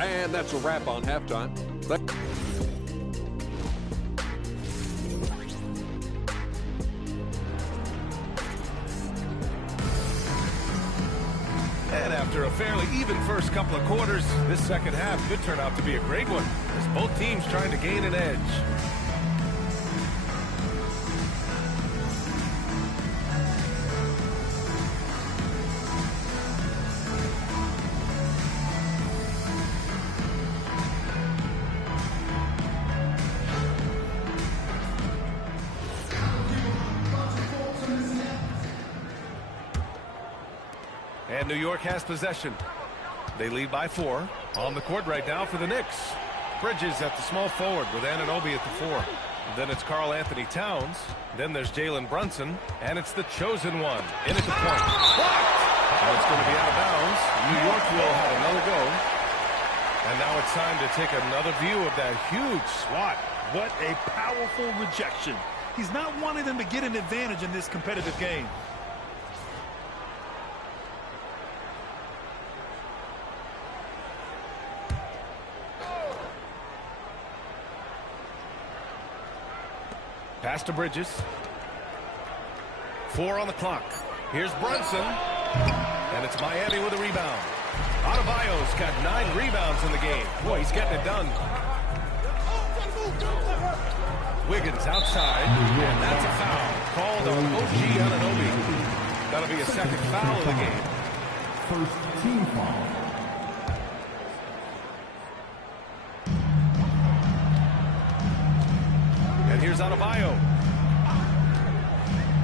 And that's a wrap on halftime. And after a fairly even first couple of quarters, this second half could turn out to be a great one, as both teams trying to gain an edge. And New York has possession. They lead by 4. On the court right now for the Knicks. Bridges at the small forward with Anunoby at the 4. Then it's Karl Anthony Towns. Then there's Jalen Brunson. And it's the chosen one. In at the point. Blocked! And it's going to be out of bounds. New York will have another go. And now it's time to take another view of that huge swat. What a powerful rejection. He's not wanting them to get an advantage in this competitive game. Pass to Bridges. 4 on the clock. Here's Brunson. And it's Miami with a rebound. Adebayo's got 9 rebounds in the game. Boy, he's getting it done. Wiggins outside. And that's a foul. Called on OG Anunoby. That'll be a second foul of the game. First team foul. And here's Adebayo.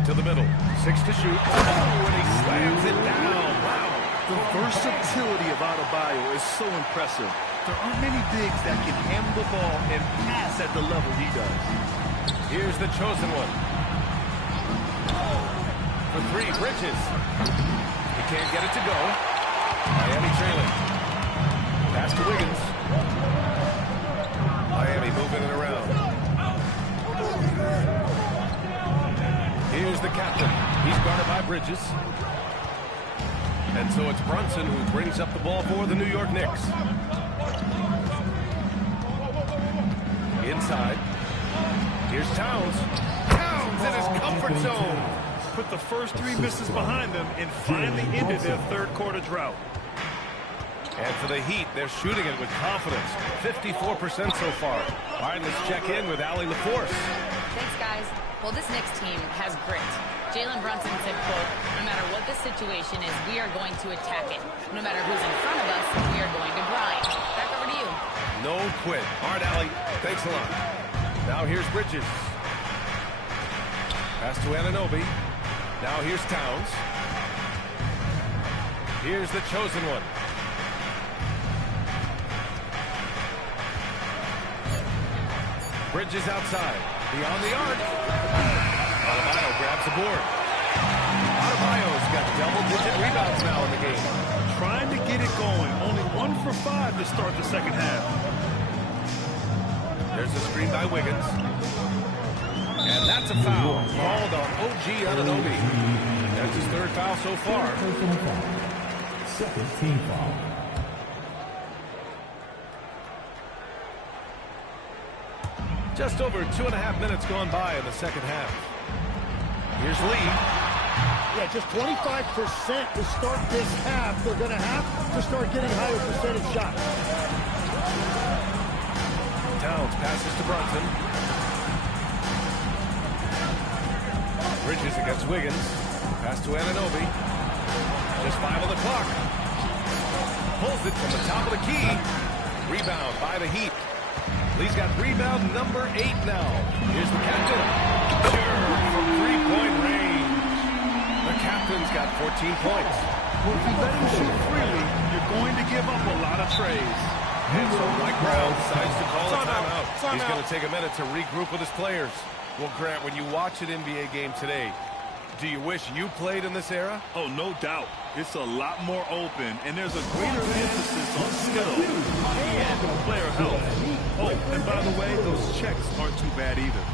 To the middle. 6 to shoot. Oh, and he slams it down. Wow. The versatility of Adebayo is so impressive. There aren't many bigs that can handle the ball and pass at the level he does. Here's the chosen one. For 3, Bridges. He can't get it to go. Miami trailing. Pass to Wiggins. Miami moving it around. Here's the captain. He's guarded by Bridges. And so it's Brunson who brings up the ball for the New York Knicks. Inside. Here's Towns. Towns in his comfort zone. Put the first 3 misses behind them and finally ended their third quarter drought. And for the Heat, they're shooting it with confidence. 54% so far. All right, let's check in with Allie LaForce. Thanks, guys. Well, this Knicks team has grit. Jalen Brunson said, quote, no matter what the situation is, we are going to attack it. No matter who's in front of us, we are going to grind. Back over to you. No quit. All right, Allie. Thanks a lot. Now here's Bridges. Pass to Anunoby. Now here's Towns. Here's the chosen one. Bridges outside. Beyond the arc. Adebayo grabs the board. Adebayo's got double-digit rebounds now in the game. Trying to get it going. Only 1 for 5 to start the second half. There's a screen by Wiggins. And that's a foul. Called on OG Anunoby. That's his 3rd foul so far. Second team foul. Just over 2.5 minutes gone by in the second half. Here's Lee. Yeah, just 25% to start this half. They're going to have to start getting higher percentage shots. Towns passes to Brunson. Bridges against Wiggins. Pass to Anunoby. Just 5 on the clock. Pulls it from the top of the key. Rebound by the Heat. Lee's got rebound number 8 now. Here's the captain. Sure, from 3-point range. The captain's got 14 points. Well, if you let him shoot freely, you're going to give up a lot of trays. And so Mike Brown decides to call a timeout. He's going to take a minute to regroup with his players. Well, Grant, when you watch an NBA game today, do you wish you played in this era? Oh, no doubt. It's a lot more open, and there's a greater emphasis on skill and player health. Oh, and by the way, those checks aren't too bad either.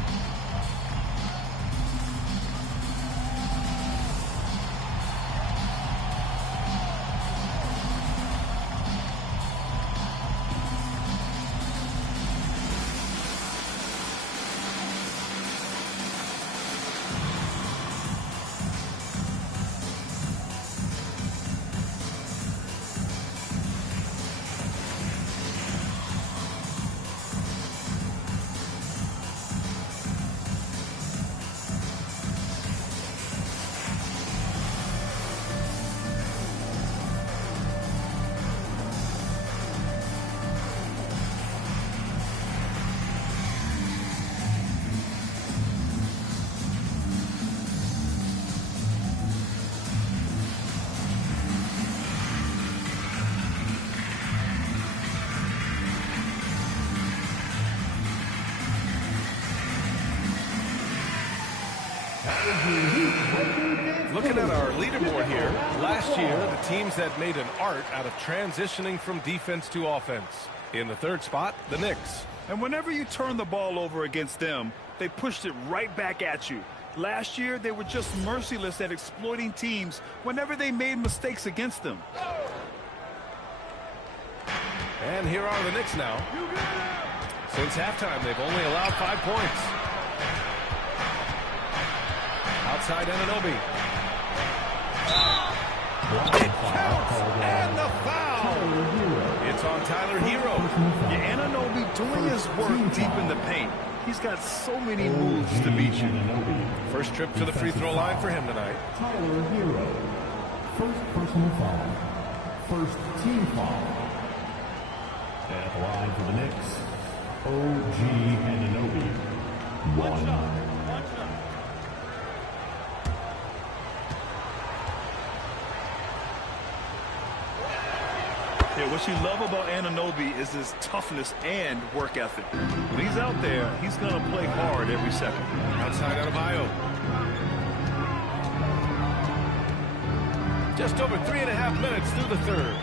Looking at our leaderboard here, last year the teams that made an art out of transitioning from defense to offense. In the third spot, the Knicks. And whenever you turn the ball over against them, they pushed it right back at you. Last year, they were just merciless at exploiting teams whenever they made mistakes against them. And here are the Knicks now. Since halftime, they've only allowed 5 points. Outside Anunoby. It counts, and the foul. It's on Tyler Hero. Yeah, Anunoby doing his work deep in the paint. He's got so many moves to beat you. First trip to the free throw line for him tonight. Tyler Hero. First personal foul. First team foul. At the line for the Knicks, OG Anunoby. 1. Yeah, what you love about Anunoby is his toughness and work ethic. When he's out there, he's going to play hard every second. Outside Adebayo. Just over 3.5 minutes through the third.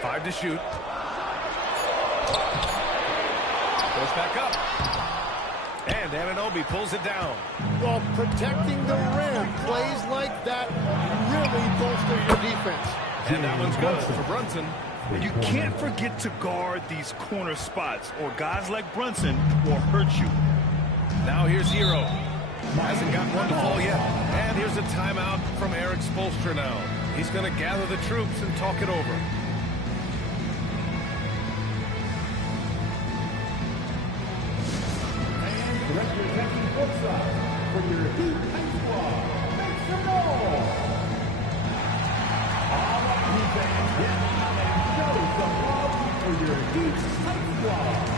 5 to shoot. Goes back up. And Anunoby pulls it down. Well, protecting the rim, plays like that really bolster your defense. And that one's good for Brunson. You can't forget to guard these corner spots, or guys like Brunson will hurt you. Now here's Hero. Hasn't got one to fall yet. And here's a timeout from Eric Spoelstra now. He's going to gather the troops and talk it over. Direct your attention court side for your Heat High Squad. Make some noise! All right, Heat fans, get out and show some love for your Heat High Squad.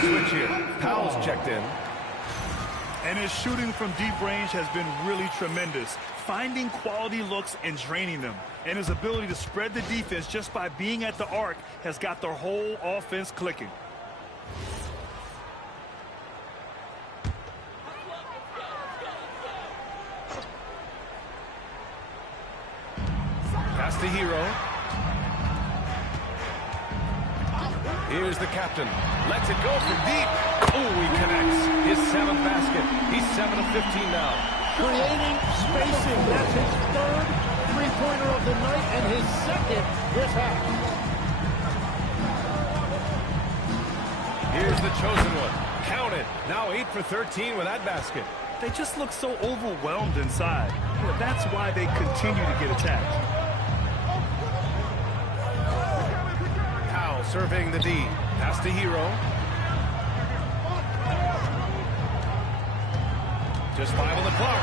Switch here. Powell's checked in. And his shooting from deep range has been really tremendous. Finding quality looks and draining them. And his ability to spread the defense just by being at the arc has got their whole offense clicking. Pass to Hero. Here's the captain. Lets it go from deep. Oh, he connects. His 7th basket. He's 7 of 15 now. Creating spacing. That's his third three-pointer of the night and his second this half. Here's the chosen one. Count it. Now 8 for 13 with that basket. They just look so overwhelmed inside. Well, that's why they continue to get attacked. Surveying the D. Pass to Hero. Just 5 on the clock.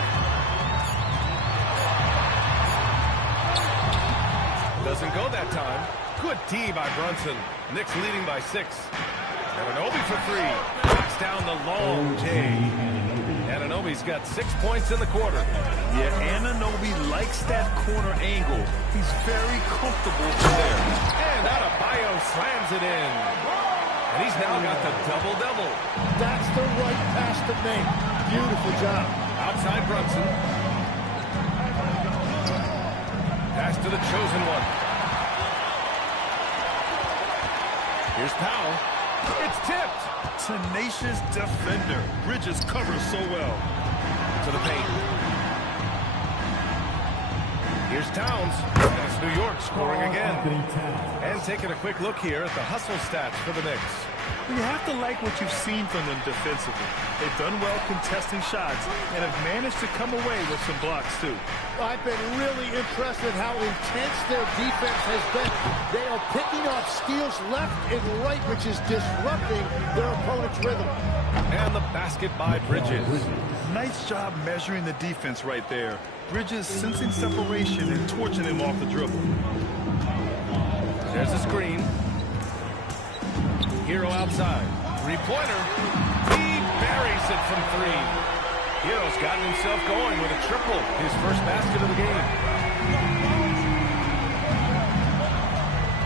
Doesn't go that time. Good D by Brunson. Knicks leading by 6. Anunoby for 3. Knocks down the long J. Anunoby's got 6 points in the quarter. Yeah, Anunoby likes that corner angle. He's very comfortable there. And Adebayo slams it in. And he's now got the double-double. That's the right pass to make. Beautiful job. Outside Brunson. Pass to the chosen one. Here's Powell. It's tipped. Tenacious defender. Bridges covers so well. to the paint. Here's Towns. And it's New York scoring again. And taking a quick look here at the hustle stats for the Knicks. You have to like what you've seen from them defensively. They've done well contesting shots and have managed to come away with some blocks, too. I've been really impressed with how intense their defense has been. They are picking off steals left and right, which is disrupting their opponent's rhythm. And the basket by Bridges. Nice job measuring the defense right there. Bridges sensing separation and torching him off the dribble. There's a screen. Hero outside. Three-pointer. He buries it from three. Hero's gotten himself going with a triple. His first basket of the game.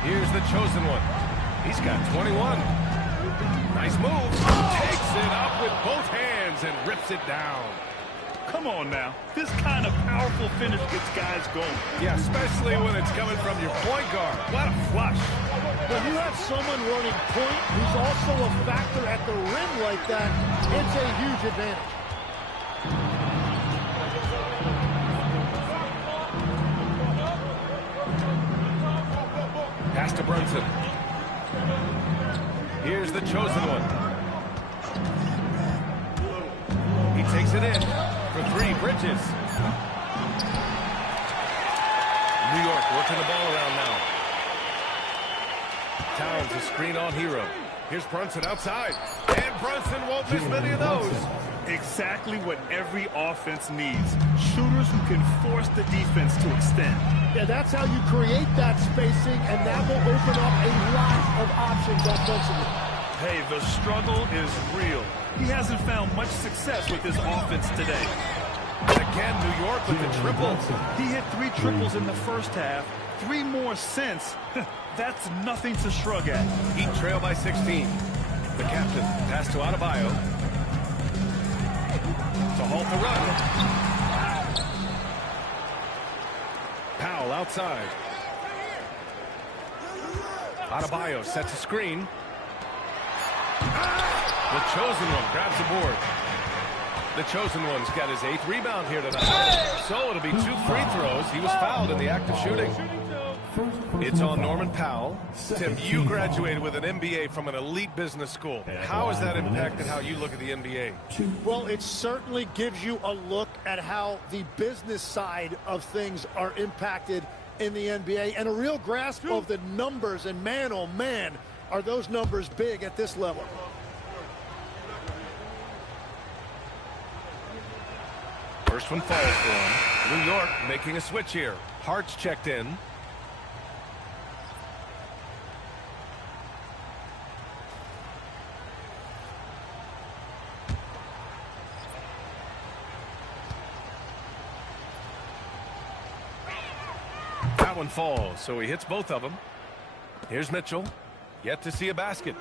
Here's the chosen one. He's got 21. Nice move. Takes it up with both hands and rips it down. Come on now. This kind of powerful finish gets guys going. Yeah, especially when it's coming from your point guard. What a flush. When you have someone running point who's also a factor at the rim like that, it's a huge advantage. Pass to Brunson. Here's the chosen one. He takes it in for three. Bridges. New York working the ball around now. Towns a screen on Hero. Here's Brunson outside. And Brunson won't miss many of those. Exactly what every offense needs. Shooters who can force the defense to extend. Yeah, that's how you create that spacing, and that will open up a lot of options offensively. Hey, the struggle is real. He hasn't found much success with his offense today. Again, New York with the triple. He hit 3 triples in the first half, 3 more since. That's nothing to shrug at. Heat trail by 16. The captain pass to Adebayo. To halt the run. Powell outside. Adebayo sets a screen. The chosen one grabs the board. The chosen one's got his 8th rebound here tonight. So it'll be 2 free throws. He was fouled in the act of shooting. It's on Norman Powell. Tim, you graduated with an MBA from an elite business school. How has that impacted how you look at the NBA? Well, it certainly gives you a look at how the business side of things are impacted in the NBA and a real grasp of the numbers. And man, oh man, are those numbers big at this level. First one falls for him. New York making a switch here. Hart's checked in. That one falls, so he hits both of them. Here's Mitchell. Yet to see a basket.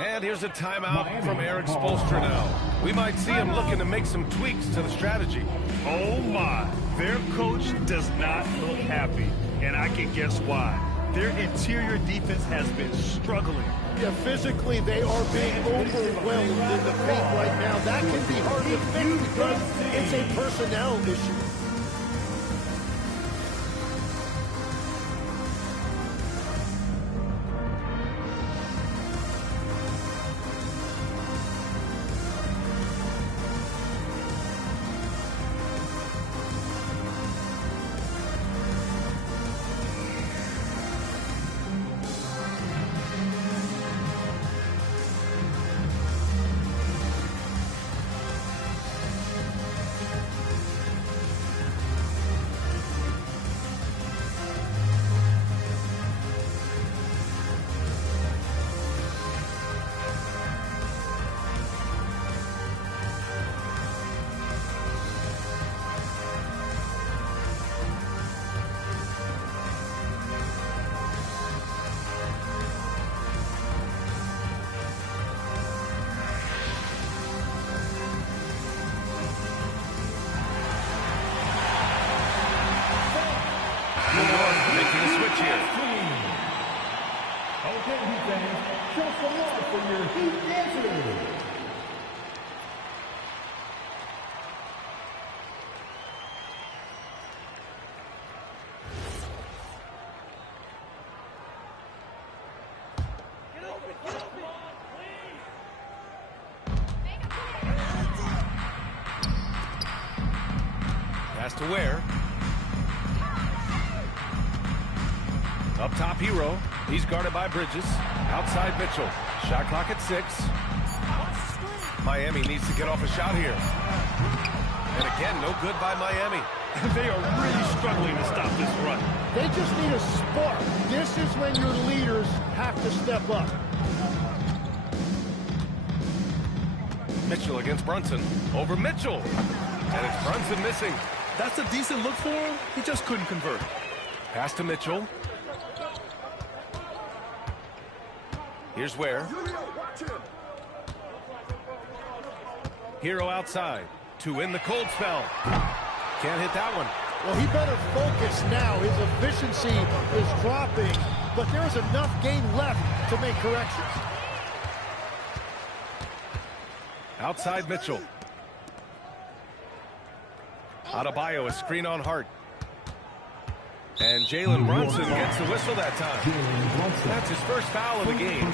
And here's a timeout from Eric Spoelstra now. We might see him looking to make some tweaks to the strategy. Oh my, their coach does not look happy, and I can guess why. Their interior defense has been struggling. Yeah, physically they are being overwhelmed in the paint right now. That can be hard to fix because it's a personnel issue. Pass to Ware. Up top, Hero. He's guarded by Bridges. Outside, Mitchell. Shot clock at 6. Miami needs to get off a shot here. And again, no good by Miami. They are really struggling to stop this run. They just need a spark. This is when your leaders have to step up. Mitchell against Brunson. Over Mitchell. And it's Brunson missing. That's a decent look for him. He just couldn't convert. Pass to Mitchell. Here's Ware. Hero outside. To win the cold spell. Can't hit that one. Well, he better focus now. His efficiency is dropping, but there's enough game left to make corrections. Outside Mitchell. Adebayo, a screen on Hart. And Jalen Brunson gets the whistle that time. That's his first foul of the game.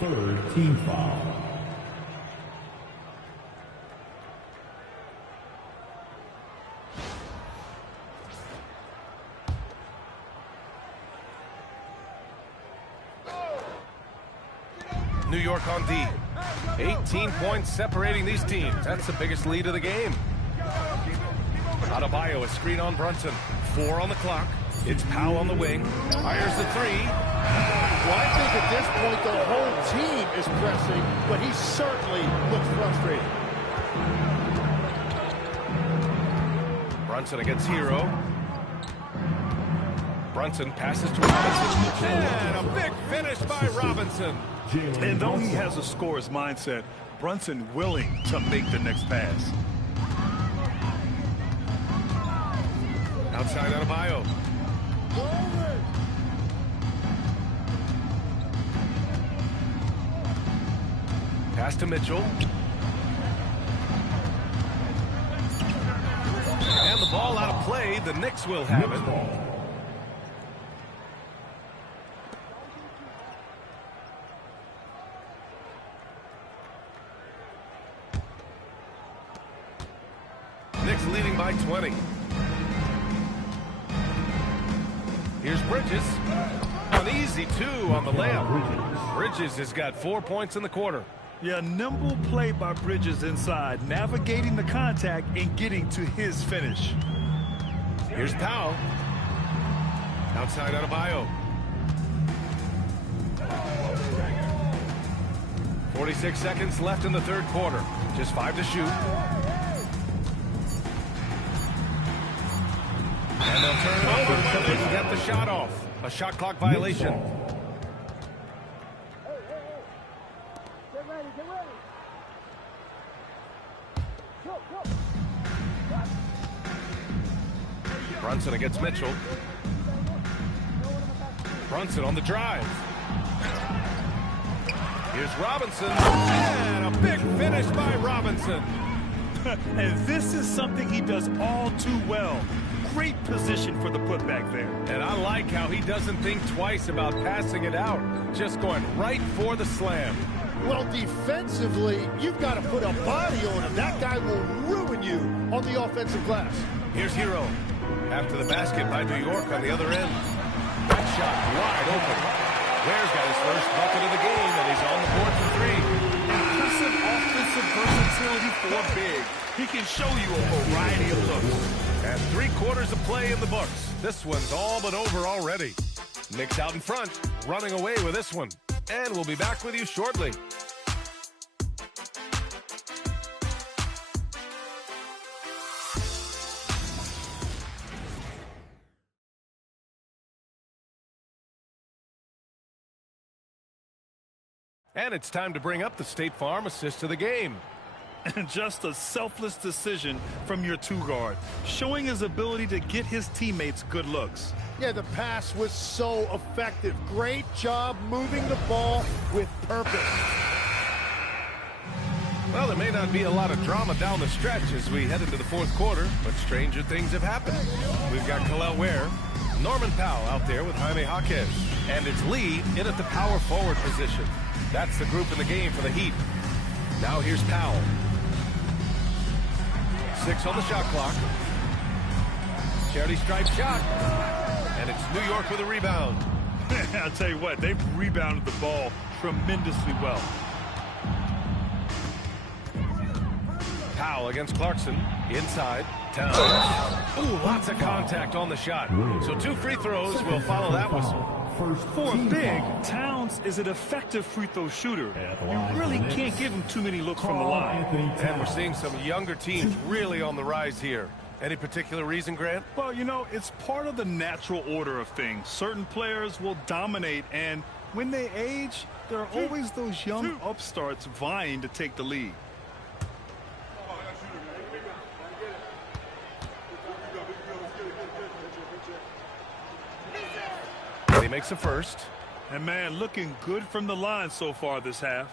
Third team foul. New York on D. 18 points separating these teams. That's the biggest lead of the game. Adebayo, a screen on Brunson. 4 on the clock. It's Powell on the wing. Fires the 3. Well, I think at this point the whole team is pressing, but he certainly looks frustrated. Brunson against Hero. Brunson passes to Robinson. And a big finish by Robinson. And though he has a scorer's mindset, Brunson willing to make the next pass. Outside Adebayo. Pass to Mitchell. And the ball out of play. The Knicks will have it. Knicks leading by 20. Here's Bridges. An easy 2 on the layup. Bridges has got 4 points in the quarter. Yeah, nimble play by Bridges inside, navigating the contact and getting to his finish. Here's Powell. Outside Adebayo. 46 seconds left in the third quarter. Just 5 to shoot. And they'll turn it over when they can get the shot off. A shot clock violation. Brunson against Mitchell. Brunson on the drive. Here's Robinson. And a big finish by Robinson. And this is something he does all too well. Great position for the putback there. And I like how he doesn't think twice about passing it out. Just going right for the slam. Well, defensively, you've got to put a body on him. That guy will ruin you on the offensive glass. Here's Hero. After the basket by New York on the other end. That shot wide open. Ware's got his first bucket of the game, and he's on the board for 3. Impressive offensive versatility for big. He can show you a variety of looks. And 3 quarters of play in the books. This one's all but over already. Knicks out in front, running away with this one. And we'll be back with you shortly. And it's time to bring up the State Farm assist of the game. And just a selfless decision from your 2-guard, showing his ability to get his teammates good looks. Yeah, the pass was so effective. Great job moving the ball with purpose. Well, there may not be a lot of drama down the stretch as we head into the fourth quarter, but stranger things have happened. We've got Kel'el Ware, Norman Powell out there with Jaime Jaquez, and it's Lee in at the power forward position. That's the group in the game for the Heat. Now here's Powell. 6 on the shot clock. Charity stripe shot. And it's New York with a rebound. I'll tell you what, they've rebounded the ball tremendously well. Powell against Clarkson. Inside. Towns. Ooh, lots of contact on the shot. So 2 free throws will follow that whistle. For a big, Towns is an effective free throw shooter. You really can't give him too many looks from the line. And we're seeing some younger teams really on the rise here. Any particular reason, Grant? Well, you know, it's part of the natural order of things. Certain players will dominate, and when they age, there are always those young upstarts vying to take the lead. He makes a first. And, man, looking good from the line so far this half.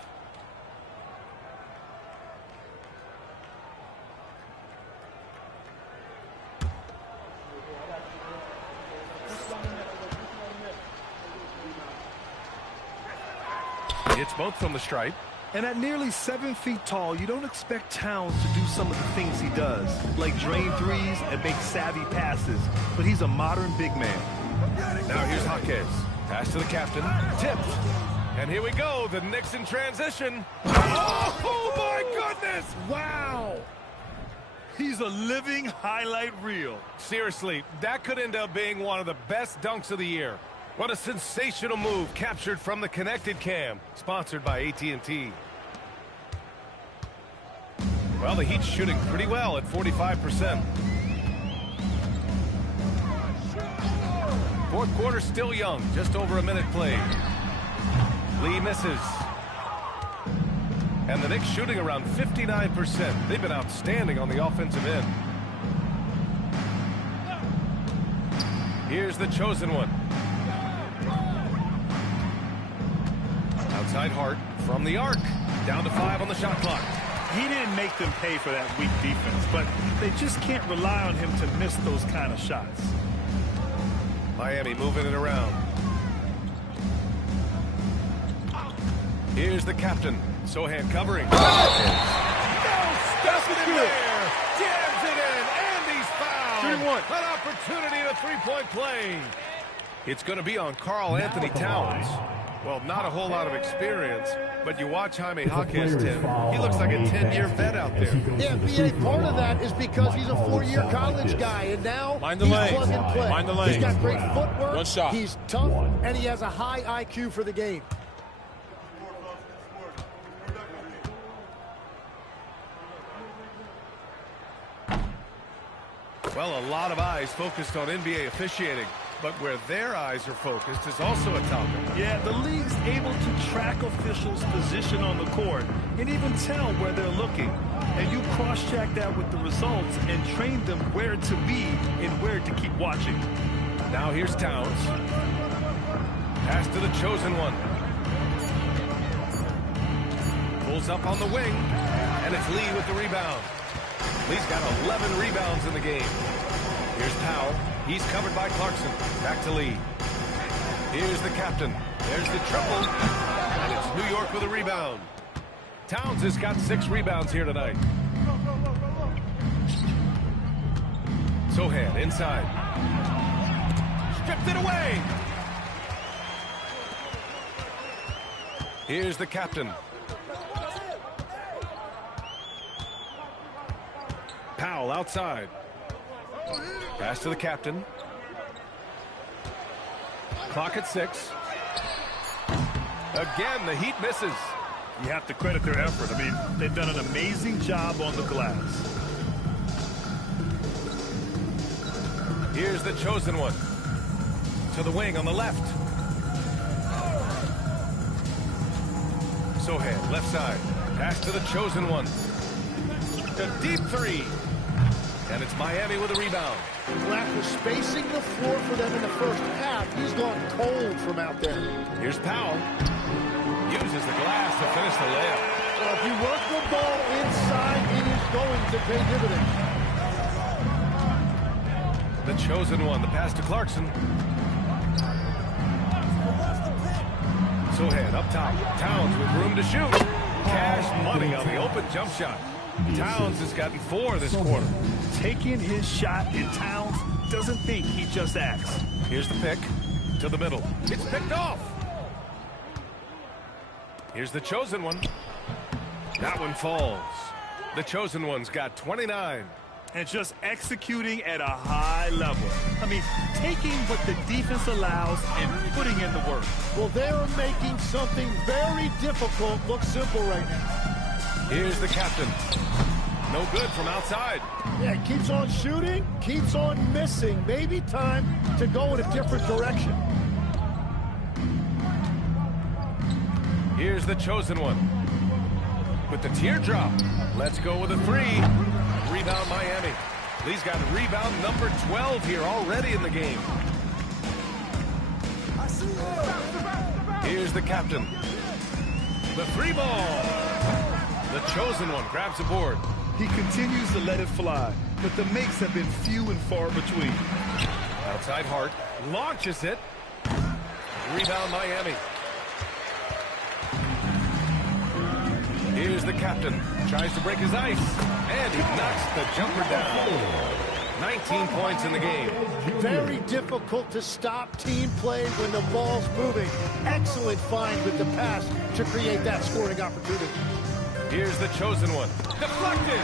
It's both from the stripe. And at nearly 7 feet tall, you don't expect Towns to do some of the things he does, like drain threes and make savvy passes. But he's a modern big man. Now here's Jaquez. Pass to the captain. Tipped. And here we go. The Knicks in transition. Oh, my goodness. Wow. He's a living highlight reel. Seriously, that could end up being one of the best dunks of the year. What a sensational move captured from the Connected Cam, sponsored by AT&T. Well, the Heat's shooting pretty well at 45%. Fourth quarter still young, just over a minute played. Lee misses. And the Knicks shooting around 59%. They've been outstanding on the offensive end. Here's the chosen one. Outside Hart from the arc. Down to 5 on the shot clock. He didn't make them pay for that weak defense, but they just can't rely on him to miss those kind of shots. Miami moving it around. Here's the captain. Sohan covering. Stuffs it in there. Jams it in. And he's fouled. 3-1. An opportunity to three-point play. It's going to be on Karl Anthony Towns. Well, not a whole lot of experience, but you watch Jaime Jaquez, Tim. He looks like a 10-year vet out there. Yeah, BA, part of that is because he's a 4-year college guy, and now Mind the he's lane. plug and play. Mind the lane. He's got great footwork. One shot. He's tough, and he has a high IQ for the game. Well, a lot of eyes focused on NBA officiating, but where their eyes are focused is also a topic. Yeah, the league's able to track officials' position on the court and even tell where they're looking. And you cross-check that with the results and train them where to be and where to keep watching. Now here's Towns. Pass to the chosen one. Pulls up on the wing, and it's Lee with the rebound. Lee's got 11 rebounds in the game. Here's Powell. He's covered by Clarkson. Back to Lee. Here's the captain. There's the triple. And it's New York with a rebound. Towns has got 6 rebounds here tonight. Sohan inside. Stripped it away. Here's the captain. Powell outside. Pass to the captain. Clock at 6. Again, the Heat misses. You have to credit their effort. I mean, they've done an amazing job on the glass. Here's the chosen one. To the wing on the left. Sohan, left side. Pass to the chosen one. The deep 3. And it's Miami with a rebound. Black was spacing the floor for them in the first half. He's gone cold from out there. Here's Powell. Uses the glass to finish the layup. Well, if you work the ball inside, it is going to pay dividends. The chosen one. The pass to Clarkson. Sohan up top. Towns with room to shoot. Cash money on the open jump shot. Towns has gotten 4 this quarter. Taking his shot, and Towns doesn't think, he just acts. Here's the pick to the middle. It's picked off. Here's the chosen one. That one falls. The chosen one's got 29. And just executing at a high level. I mean, taking what the defense allows and putting in the work. Well, they're making something very difficult look simple right now. Here's the captain. No good from outside. Yeah, keeps on shooting, keeps on missing. Maybe time to go in a different direction. Here's the chosen one. With the teardrop. Let's go with a 3. Rebound Miami. Lee's got rebound number 12 here already in the game. Here's the captain. The 3 ball. The chosen one grabs a board. He continues to let it fly, but the makes have been few and far between. Outside Hart. Launches it. Rebound Miami. Here's the captain. Tries to break his ice. And he knocks the jumper down. 19 points in the game. Very difficult to stop team play when the ball's moving. Excellent find with the pass to create that scoring opportunity. Here's the chosen one. Deflected.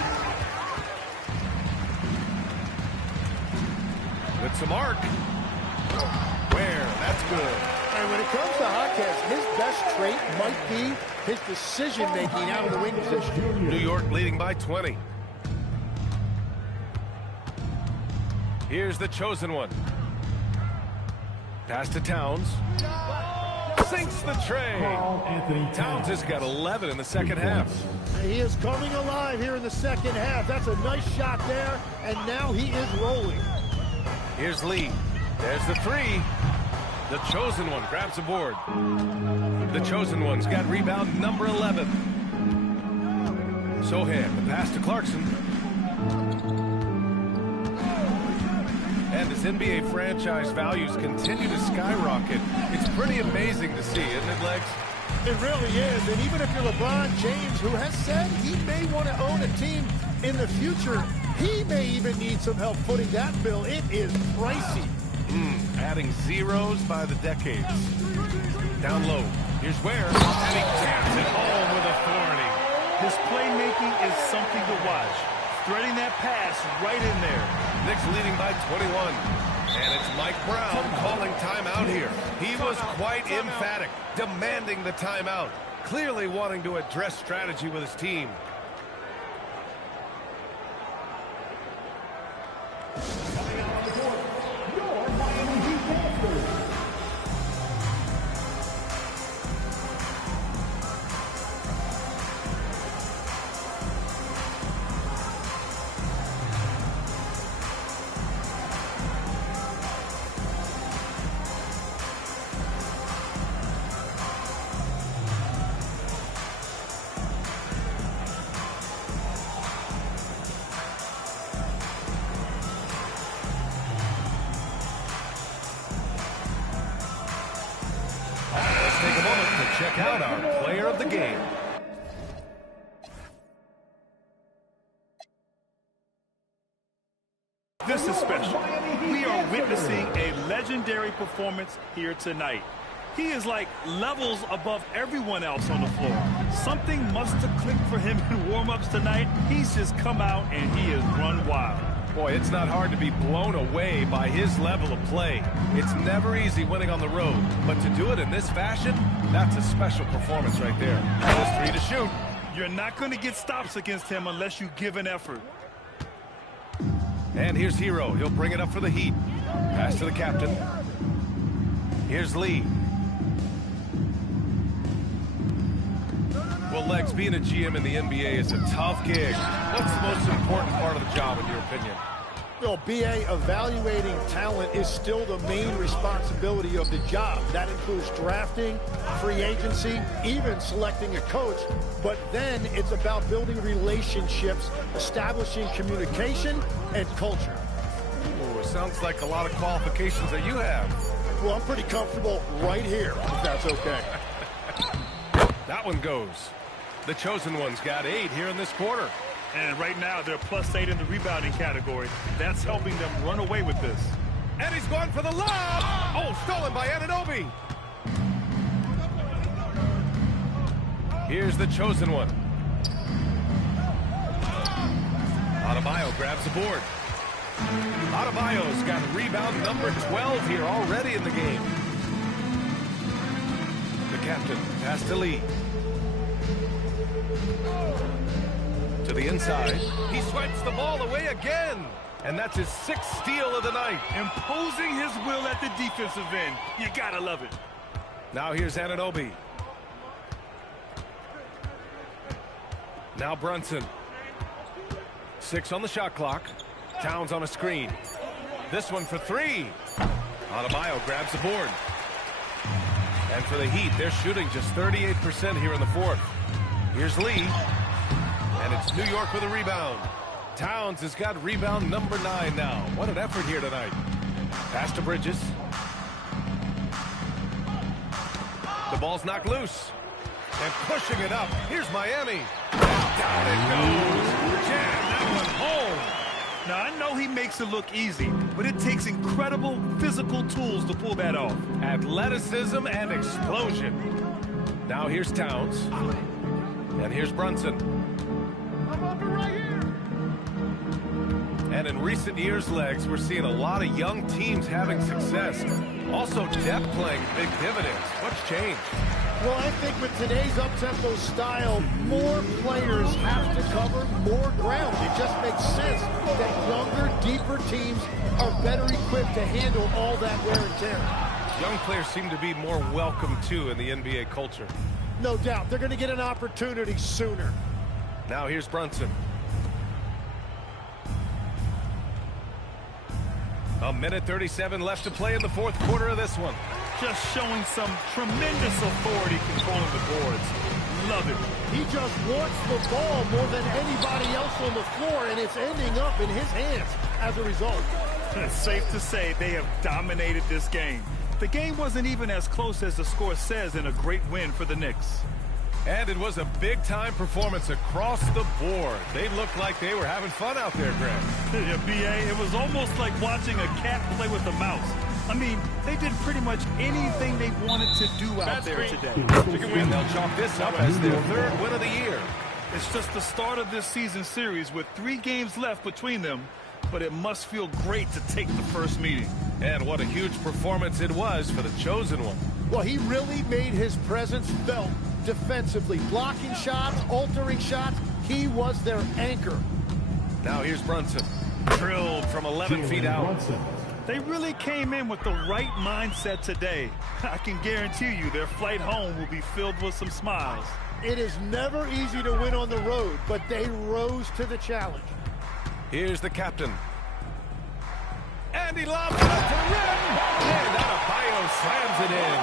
With some arc. Where? That's good. And when it comes to Jaquez, his best trait might be his decision-making out of the wing position. New York leading by 20. Here's the chosen one. Pass to Towns. Sinks the tray. Towns has got 11 in the second half. He is coming alive here in the second half. That's a nice shot there, and now he is rolling. Here's Lee. There's the 3. The chosen one grabs a board. The chosen one's got rebound number 11. Sohan, the pass to Clarkson. And as NBA franchise values continue to skyrocket, it's pretty amazing to see, isn't it, Legs? It really is, and even if you're LeBron James, who has said he may want to own a team in the future, he may even need some help footing that bill. It is pricey. Adding zeros by the decades. Down low. Here's Ware. And he taps it home with authority. His playmaking is something to watch. Threading that pass right in there. Knicks leading by 21. And it's Mike Brown calling timeout here. He was quite emphatic, demanding the timeout. Clearly wanting to address strategy with his team. Check out our player of the game. This is special. We are witnessing a legendary performance here tonight. He is like levels above everyone else on the floor. Something must have clicked for him in warm-ups tonight. He's just come out and he has run wild. Boy, it's not hard to be blown away by his level of play. It's never easy winning on the road, but to do it in this fashion, that's a special performance right there. Those 3 to shoot. You're not going to get stops against him unless you give an effort. And here's Hero. He'll bring it up for the Heat. Pass to the captain. Here's Lee. Well, Legs, being a GM in the NBA is a tough gig. What's the most important part of the job, in your opinion? Well, BA, evaluating talent is still the main responsibility of the job. That includes drafting, free agency, even selecting a coach. But then it's about building relationships, establishing communication, and culture. Ooh, it sounds like a lot of qualifications that you have. Well, I'm pretty comfortable right here, if that's okay. That one goes. The chosen one's got 8 here in this quarter. And right now, they're +8 in the rebounding category. That's helping them run away with this. And he's going for the lob. Oh, stolen by Anunoby. Here's the chosen one. Adebayo grabs the board. Adebayo's got rebound number 12 here already in the game. The captain pass to Lee. To the inside. He swipes the ball away again. And that's his 6th steal of the night. Imposing his will at the defensive end. You gotta love it. Now here's Anunoby. Now Brunson. 6 on the shot clock. Towns on a screen. This one for 3. Adebayo grabs the board. And for the Heat, they're shooting just 38% here in the 4th. Here's Lee. And it's New York with a rebound. Towns has got rebound number 9 now. What an effort here tonight. Pass to Bridges. The ball's knocked loose. And pushing it up. Here's Miami. Down it goes. Jam that one home. Now, I know he makes it look easy, but it takes incredible physical tools to pull that off. Athleticism and explosion. Now here's Towns. And here's Brunson. And in recent years, Legs, we're seeing a lot of young teams having success. Also, depth playing big dividends. What's changed? Well, I think with today's up-tempo style, more players have to cover more ground. It just makes sense that younger, deeper teams are better equipped to handle all that wear and tear. Young players seem to be more welcome, too, in the NBA culture. No doubt. They're going to get an opportunity sooner. Now here's Brunson. A minute 37 left to play in the 4th quarter of this one. Just showing some tremendous authority controlling the boards. Love it. He just wants the ball more than anybody else on the floor, and it's ending up in his hands as a result. It's safe to say they have dominated this game. The game wasn't even as close as the score says in a great win for the Knicks. And it was a big-time performance across the board. They looked like they were having fun out there, Greg. Yeah, B.A., it was almost like watching a cat play with a mouse. I mean, they did pretty much anything they wanted to do out there today. And they'll chalk this up as their 3rd win of the year. It's just the start of this season series with 3 games left between them, but it must feel great to take the first meeting. And what a huge performance it was for the chosen one. Well, he really made his presence felt defensively. Blocking shots, altering shots. He was their anchor. Now here's Brunson. Drilled from 11 feet out. They really came in with the right mindset today. I can guarantee you their flight home will be filled with some smiles. It is never easy to win on the road, but they rose to the challenge. Here's the captain. And he lobs it up to the rim. And Adebayo slams it in.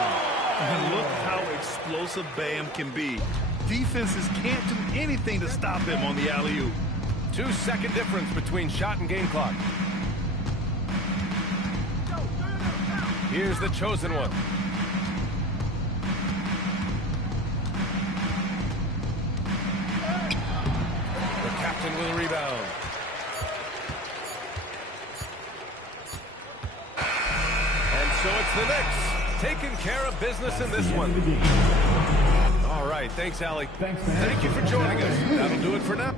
And look how explosive Bam can be. Defenses can't do anything to stop him on the alley-oop. 2-second difference between shot and game clock. Here's the chosen one. The captain with a rebound. And so it's the Knicks taking care of business in this one. All right, thanks, Allie. Thank you for joining us. That'll do it for now.